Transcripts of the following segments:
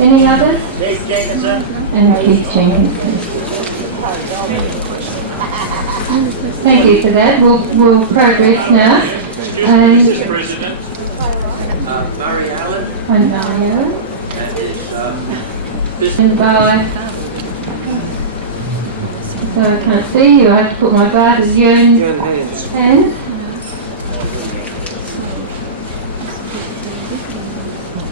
Any others? Keith Jenkinson. And Keith Jenkinson. Thank you for that. We'll progress now. And Mr. President. Murray Allen. and Mario. And by. So I can't see you. I have to put my bar as Ewan hands.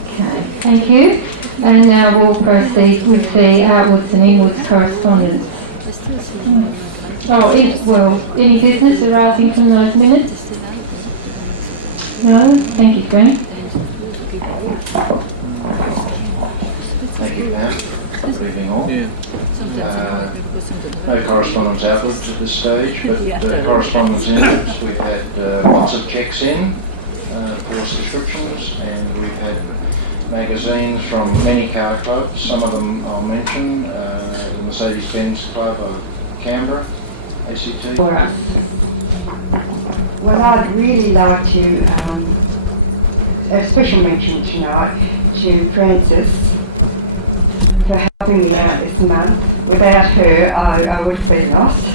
Okay, thank you. And now we'll proceed with the outwards and inwards correspondence. Oh, any business arising from those minutes? No? Thank you, Frank. Thank you, Pam. Good evening all. No correspondence outwards at this stage, but correspondence inwards. We've had lots of checks in for subscriptions, and we've had magazines from many car clubs. Some of them I'll mention, the Mercedes-Benz Club of Canberra, ACT. For us. Well, I'd really like to, a special mention tonight to Frances for helping me out this month. Without her, I would have been lost.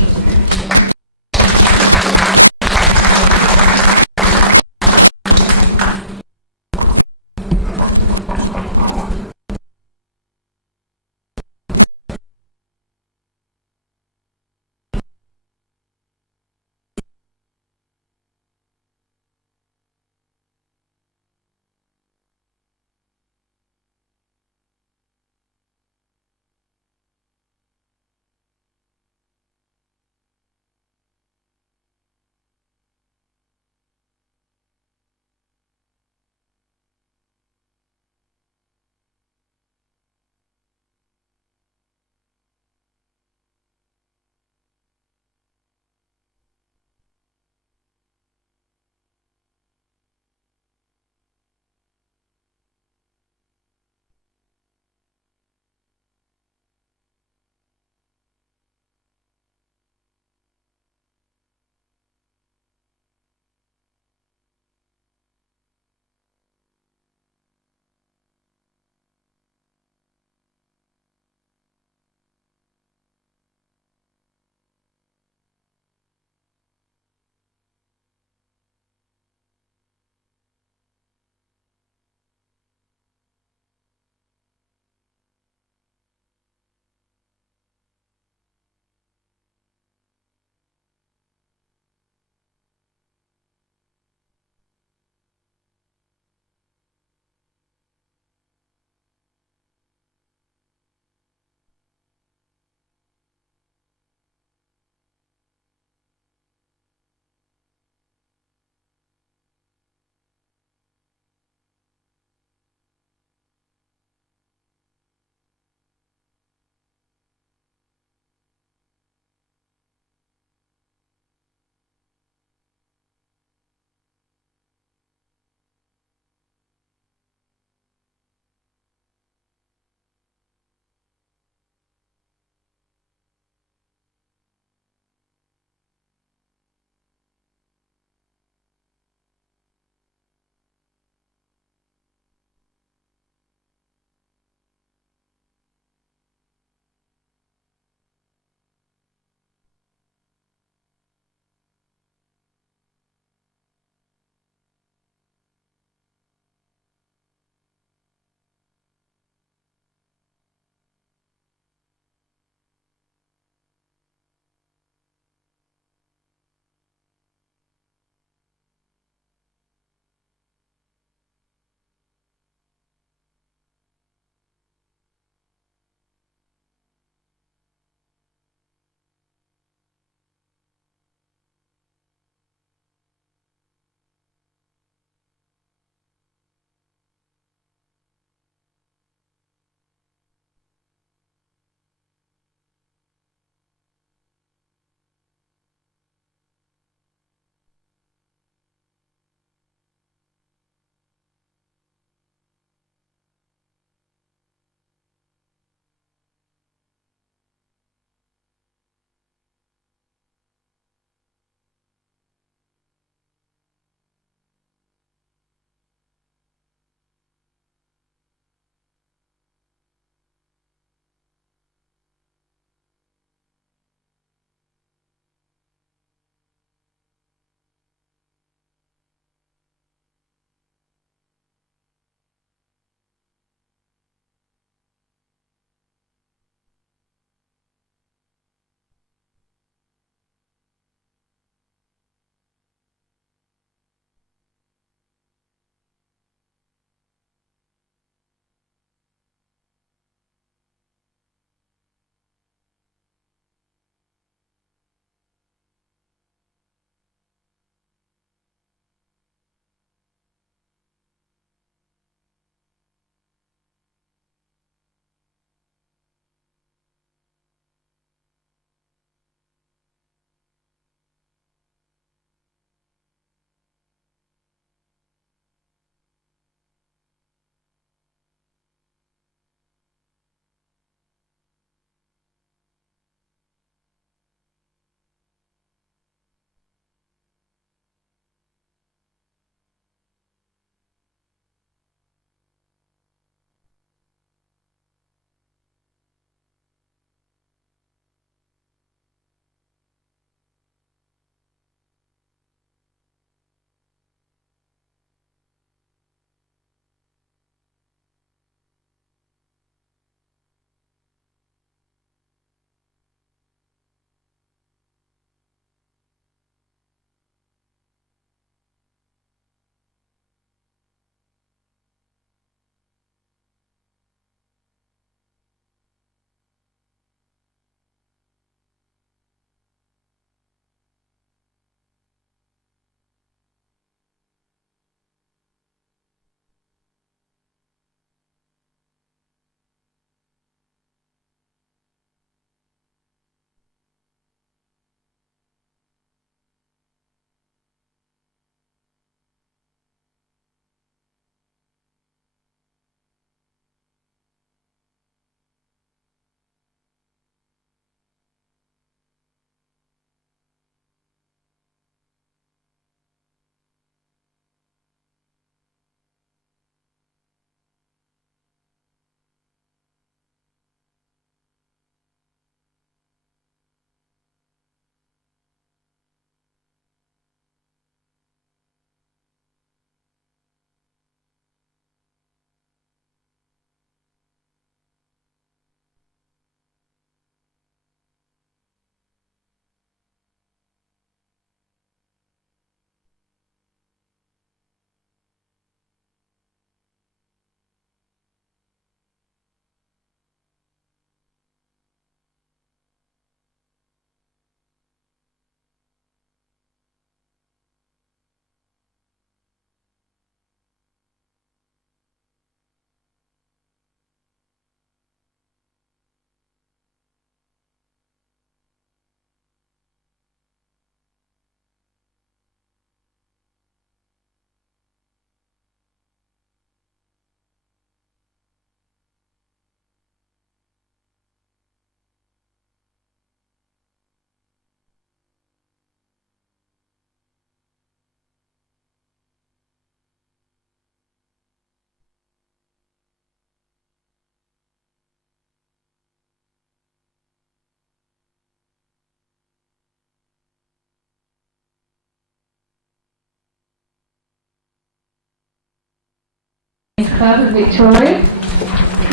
Club of Victoria.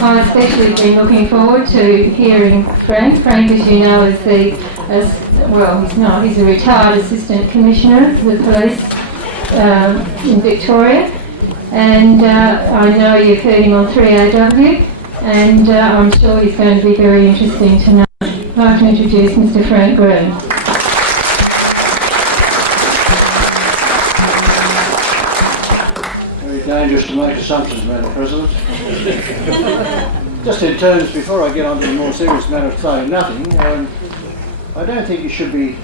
I've especially been looking forward to hearing Frank. Frank, as you know, is he's a retired Assistant Commissioner of the Police in Victoria. And I know you've heard him on 3AW, and I'm sure he's going to be very interesting tonight. I'd like to introduce Mr. Frank Green. Dangerous to make assumptions, Madam President. Just in terms, before I get on to the more serious matter of saying nothing, I don't think you should be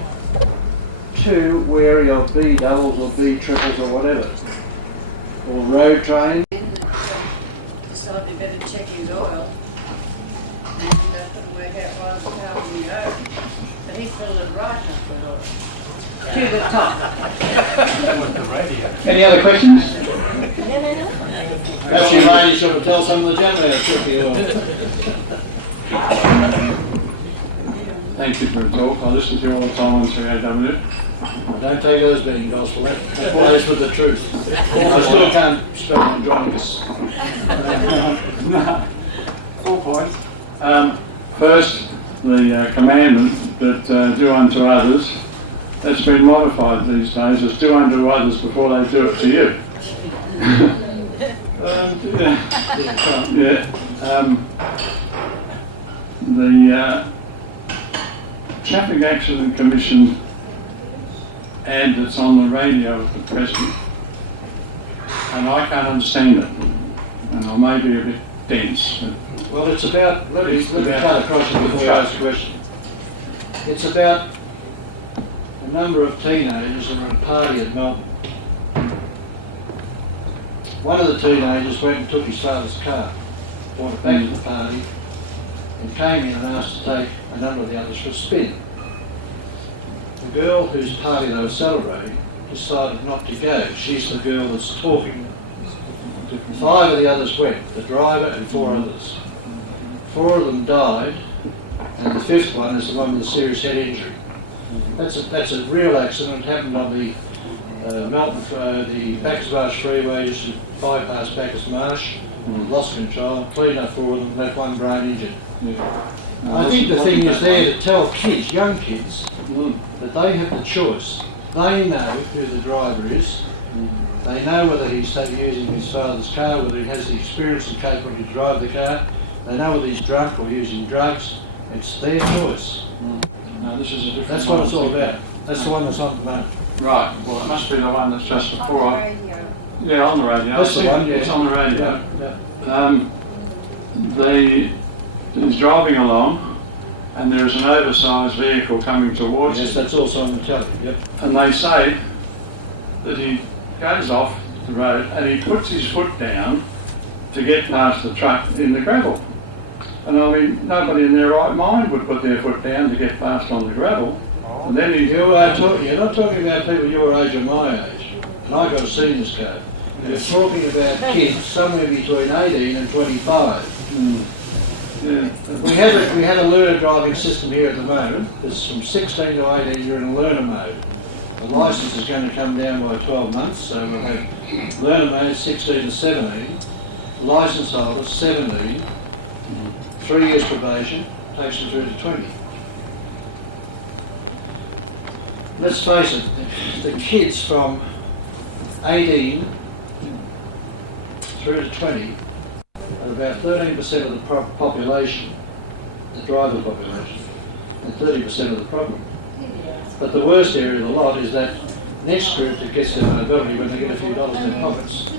too wary of B doubles or B triples or whatever, or road train. Decided he better check his oil, and couldn't work out why the car wouldn't go. But he filled it right up with oil. To the top. Any other questions? Perhaps you ladies should tell some of the gentlemen how to check the oil. Thank you for the talk. I listen to you all the time on 3AW. Don't take those being gospel. That's with the truth. I still can't spell Andronicus. No. 4 points. First, the commandment that do unto others, that's been modified these days as do unto others before they do it to you. The Traffic Accident Commission ad that's on the radio at present, and I can't understand it, and I may be a bit dense. Well, it's about, let me cut across it before you ask a question. It's about a number of teenagers who were at a party at Melbourne. One of the teenagers went and took his father's car, brought it back to the party, and came in and asked to take a number of the others for a spin. The girl whose party they were celebrating decided not to go. She's the girl that's talking. 5 of the others went, the driver and 4 others. 4 of them died, and the 5th one is the one with the serious head injury. That's a real accident. It happened on the the Bacchus Marsh Freeway, just to bypass Bacchus Marsh. Lost control, cleaned up 4 of them, left 1 brain injured. I think the thing is there to tell kids, young kids, that they have the choice. They know who the driver is. They know whether he's using his father's car, whether he has the experience and capability to drive the car. They know whether he's drunk or using drugs. It's their choice. No, this is a different That's what it's all about. That's the one that's on the moment. Right, well it must be the one that's just before. Yeah, on the radio. That's the one, yeah. It's on the radio. Yeah. He's driving along, and there is an oversized vehicle coming towards Yes, him. that's also on the telly, yep. And they say that he goes off the road and he puts his foot down to get past the truck in the gravel. And I mean, nobody in their right mind would put their foot down to get past on the gravel. And then You're not talking about people your age or my age. And I got a senior's code. You're talking about kids somewhere between 18 and 25. Yeah. We have a learner driving system here at the moment. It's from 16 to 18, you're in a learner mode. The licence is going to come down by 12 months, so we'll have learner mode 16 to 17, licence holder 17, 3 years probation, takes them through to 20. Let's face it, the kids from 18 through to 20 are about 13% of the population, the driver population, and 30% of the problem. But the worst area of the lot is that next group that gets their mobility when they get a few dollars in their pockets,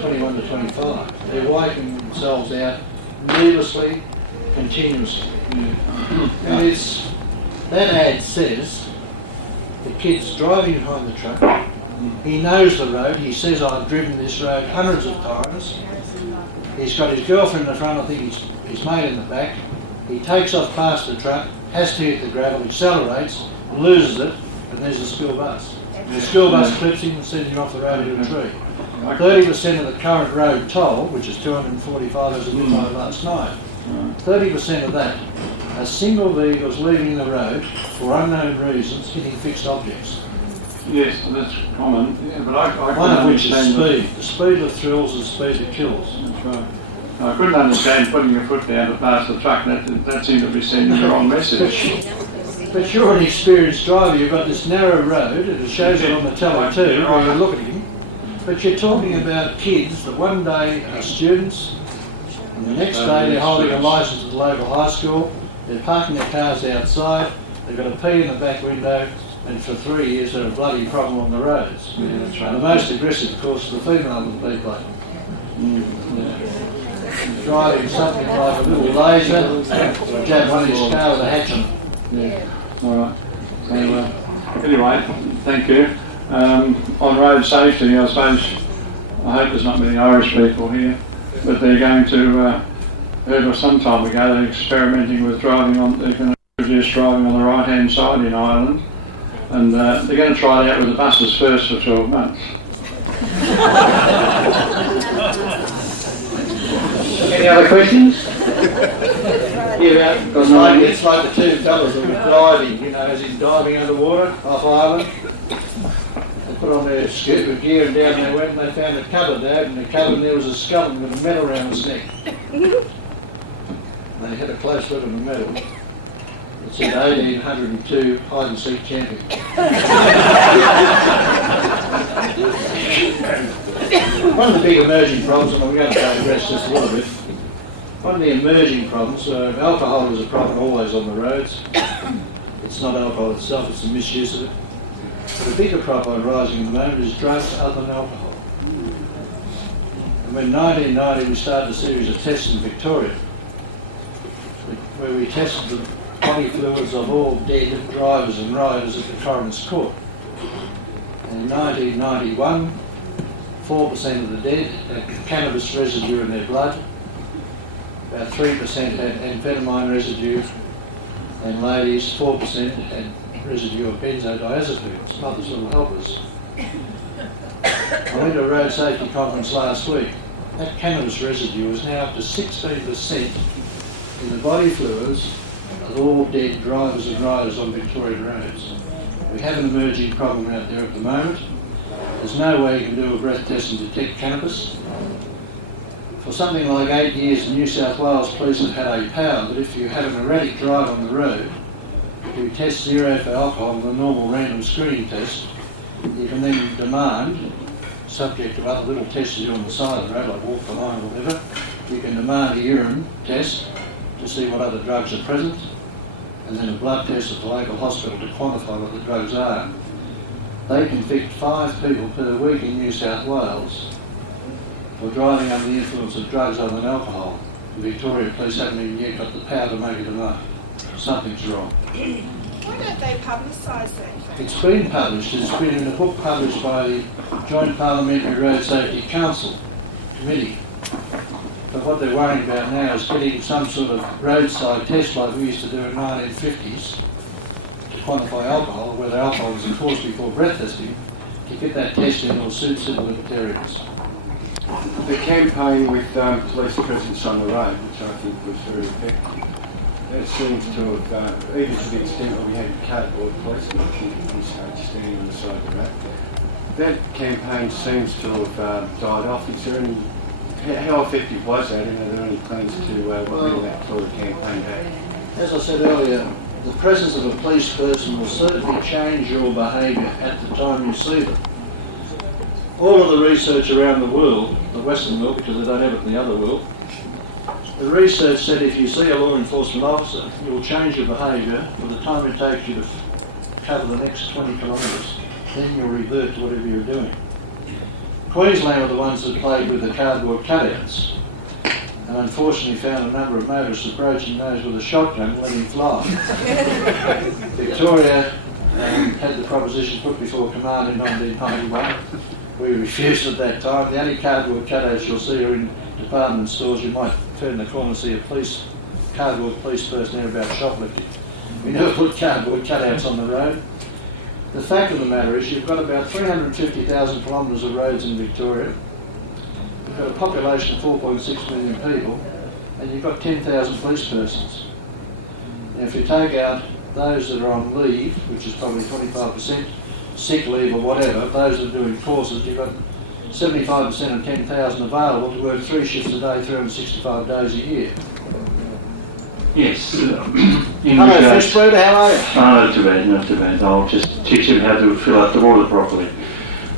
21 to 25. They're wiping themselves out needlessly, continuously. And that ad says the kid's driving behind the truck, he knows the road, he says I've driven this road hundreds of times, he's got his girlfriend in the front, I think his mate in the back, he takes off past the truck, has to hit the gravel, accelerates, loses it, and there's a school bus. The school bus clips him and sends him off the road into a tree. 30% of the current road toll, which is 245 as we know last night, 30% of that are single vehicles leaving the road for unknown reasons, hitting fixed objects. Yes, that's common, yeah, but I One couldn't of which is understand speed. The speed that thrills and the speed that kills. That's right. I couldn't understand putting your foot down to pass the truck. That seemed to be sending the wrong message. But you're an experienced driver. You've got this narrow road, and it shows it on the telly too, where you look at him. But you're talking about kids that one day are students, and the next day they're holding a licence at the local high school, they're parking their cars outside, they've got a pee in the back window, and for 3 years they're a bloody problem on the roads. Yeah, that's right. And the most aggressive, of course, is the female with the B-plate. Driving something like a little laser, or jab one of his car with a hatch on it. Yeah. All right. So, anyway, thank you. On road safety, I suppose, I hope there's not many Irish people here, but they're going to, heard of some time ago, they're experimenting with driving on, they're going to introduce driving on the right-hand side in Ireland, and they're going to try it out with the buses first for 12 months. Any other questions? It's like the two fellas that were diving, you know, as in diving underwater off Ireland. They put on their scuba gear and down they went, and they found a cupboard there, and in the cupboard there was a skeleton with a medal around his neck. They had a close look at the medal. It said 1802 hide and seek champion. One of the big emerging problems, and I'm going to digress just a little bit, one of the emerging problems, alcohol is a problem always on the roads. It's not alcohol itself, it's the misuse of it. But a bigger problem rising at the moment is drugs other than alcohol. And in 1990 we started a series of tests in Victoria where we tested the body fluids of all dead drivers and riders at the coroner's court. And in 1991, 4% of the dead had cannabis residue in their blood, about 3% had amphetamine residue, and ladies, 4% had residue of benzodiazepines, mothers will help us. I went to a road safety conference last week. That cannabis residue is now up to 16% in the body fluids of all dead drivers and riders on Victorian roads. We have an emerging problem out there at the moment. There's no way you can do a breath test and detect cannabis. For something like 8 years, New South Wales police have had a power that if you have an erratic drive on the road, you test zero for alcohol with a normal random screening test, you can then demand, subject to other little tests you do on the side of the road, like walk the line or whatever, you can demand a urine test to see what other drugs are present, and then a blood test at the local hospital to quantify what the drugs are. They convict 5 people per week in New South Wales for driving under the influence of drugs other than alcohol. The Victoria Police haven't even yet got the power to make it enough. Something's wrong. Why don't they publicise that fact? It's been published. It's been in a book published by the Joint Parliamentary Road Safety Council Committee. But what they're worrying about now is getting some sort of roadside test like we used to do in the 1950s to quantify alcohol, or whether alcohol is enforced before breath testing, to get that test in will suit civil libertarians. The campaign with police presence on the road, which I think was very effective, that seems to have, even to the extent that we had cardboard policemen at this stage standing on the side of the road, that campaign seems to have died off. Is there any, how effective was that, and are there any plans to bring that sort of campaign back? As I said earlier, the presence of a police person will certainly change your behaviour at the time you see them. All of the research around the world, the Western world, because they don't have it in the other world, the research said if you see a law enforcement officer, you will change your behaviour for the time it takes you to cover the next 20 kilometres. Then you'll revert to whatever you're doing. Queensland were the ones that played with the cardboard cutouts, and unfortunately found a number of motorists approaching those with a shotgun and letting fly. Victoria had the proposition put before Command in 1991. We refused at that time. The only cardboard cutouts you'll see are in department stores. You might turn the corner and see a cardboard police person there about shoplifting. We never put cardboard cutouts on the road. The fact of the matter is you've got about 350,000 kilometres of roads in Victoria. You've got a population of 4.6 million people, and you've got 10,000 police persons. Now if you take out those that are on leave, which is probably 25%, sick leave or whatever, those that are doing courses, you've got 75% of 10,000 available to work 3 shifts a day, 365 days a year. Yes. Hello, fish breeder, how are you? Oh, not too bad, not too bad. I'll just teach him how to fill out the water properly.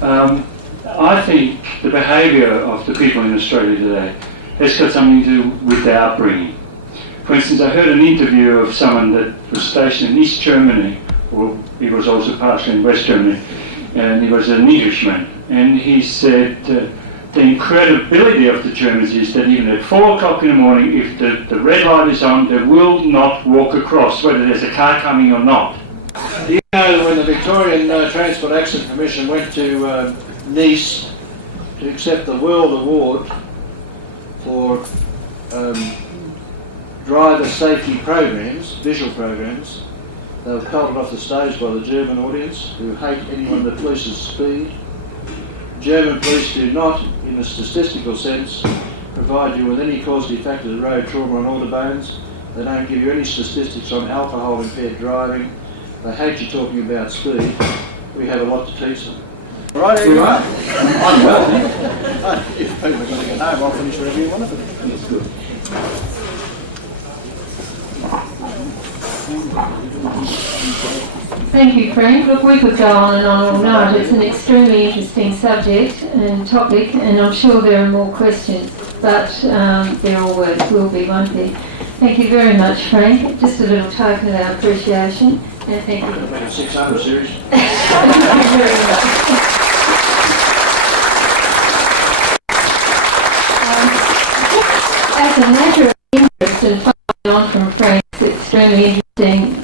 I think the behaviour of the people in Australia today has got something to do with their upbringing. For instance, I heard an interview of someone that was stationed in East Germany, or he was also partially in West Germany, and he was an Englishman, and he said the incredibility of the Germans is that even at 4 o'clock in the morning, if the red light is on, they will not walk across, whether there's a car coming or not. Do you know that when the Victorian Transport Accident Commission went to Nice to accept the World Award for driver safety programs, visual programs, they were pelted off the stage by the German audience, who hate anyone that polices speed. German police do not, in a statistical sense, provide you with any causative factors of road trauma on autobahns. They don't give you any statistics on alcohol impaired driving. They hate you talking about speed. We have a lot to teach them. All right, here you are. I'm well. If people are going to get home, I'll finish whatever you want of it. That's good. Thank you, Frank. Look, we could go on and on all night. It's an extremely interesting subject and topic, and I'm sure there are more questions, but they're all words will be, won't they? Thank you very much, Frank. Just a little token of our appreciation, and thank you. 600 series. Thank you very much. As a matter of interest and following on from Frank's extremely interesting